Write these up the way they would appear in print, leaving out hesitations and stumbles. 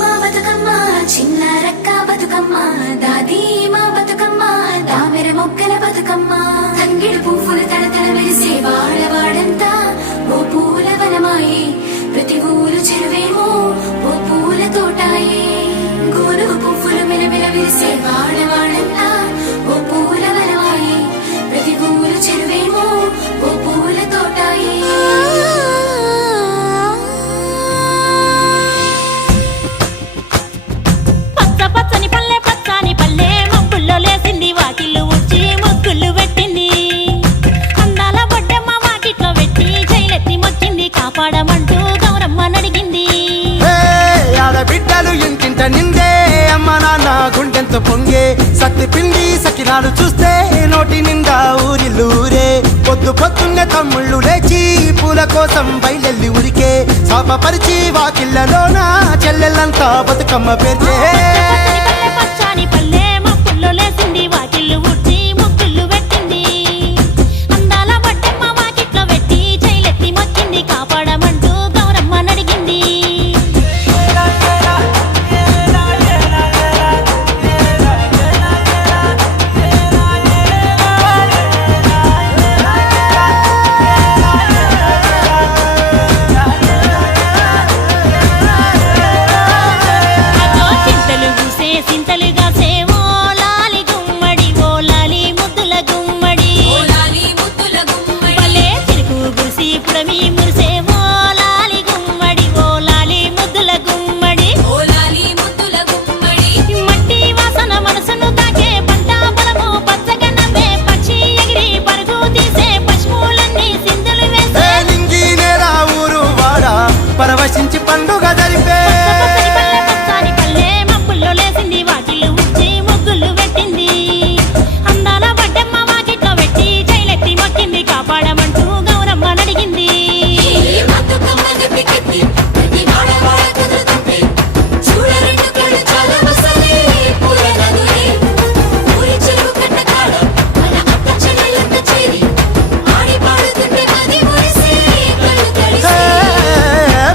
మా బతుకమ్మ చిన్న రక్క బతుకమ్మ దాది మా బతుకమ్మ దామెర మొక్కల బతుకమ్మ తంగిడు పువ్వులు తడతడ మెరిసే వాడవాడంతా ఓ పూల వనమాయే ప్రతి ఊరు చెరువేమో ఓ పూల తోటాయే గోరు పువ్వులు మెలమెల మెరిసే వాడవాడంతా ఓ పూల వనమాయే ప్రతి ఊరు చెరువేమో ఓ పూల తోటాయే కాపాడమంటూ గౌరమ్మ నడిగింది. ఆడబిడ్డలు ఇంటింట నిందే అమ్మ నాన్న గుండెంత పొంగే సత్తి పిండి సకినాలు చూస్తే నోటి నిండా ఊరిల్లూరే పొద్దు పొద్దున్నే తమ్ముళ్ళు లేచి పూల కోసం బయలెల్లి ఉరికే శాపపరిచి వాకిళ్ళలోన చెల్లెళ్ళంతా బతుకమ్మ పేర్చే పచ్చాని పల్లె మొక్కుల్లో లేసింది వాకిళ్ళు ఊడ్చి ముగ్గుళ్ళు పెట్టింది. అందాల బొడ్డమ్మ వాకిట్లో పెట్టి జైలెత్తి మొక్కింది కాపాడమంటూ గౌరమ్మ నడిగింది. చింతలు పూసే సింతలుగా సేవో లాలి గుమ్మడి ఓ లాలి ముద్దుల గుమ్మడి భలే చిరుకు గురిసి పుడమి మురిసేవో లాలి గుమ్మడి ఓ లాలి ముద్దుల గుమ్మడి మట్టి వాసన మనసును తాకే పంట పొలము పచ్చగా నవ్వే పక్షి ఎగిరి పరుగు తీసే పశువులన్నీ సింధులు వేసే నింగి నేల ఊరు వాడ పరవశించి పండుగ జరిపే పచ్చాని పల్లె మబ్బుల్లో లేసింది వాకిళ్ళు ఊడ్చి ముగ్గుళ్ళు పెట్టింది. అందాల బొడ్డమ్మ వాకిట్లో పెట్టి జైలెత్తి మొక్కింది కాపాడమంటూ గౌరమ్మ నడిగింది.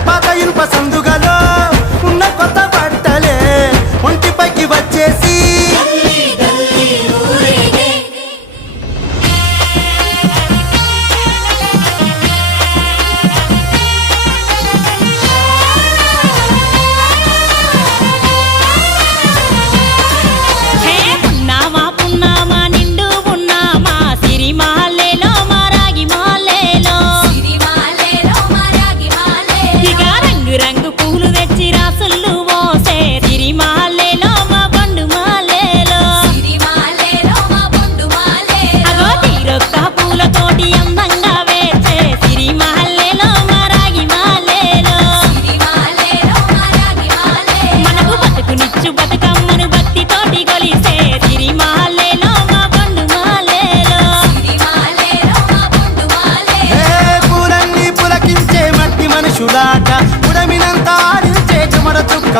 పాత ఇనుప సందుగలో ఉన్న కొత్త బట్టలే ఒంటిపైకి వచ్చేసి హే పున్నామా పున్నామా నిండు పున్నామా సిరి మాలేలో మా రాగి మాలేలో ఇక రంగు రంగు పూలు తెచ్చి రాసుళ్ళు మోసే సిరి మాలేలో మా బండు మాలేలో అగో తీరొక్క పూలతోటి అందంగా వేసే సిరి మాలేలో మా రాగి మాలేలో మనకు బతుకునిచ్చు బతుకమ్మను భక్తితోటి కొలిసే సిరి మాలేలో మా బండు మాలేలో పూలన్నీ పులకించే మట్టి మనుషులాట ఉడమినంత ఆడించే చెమర చుక్క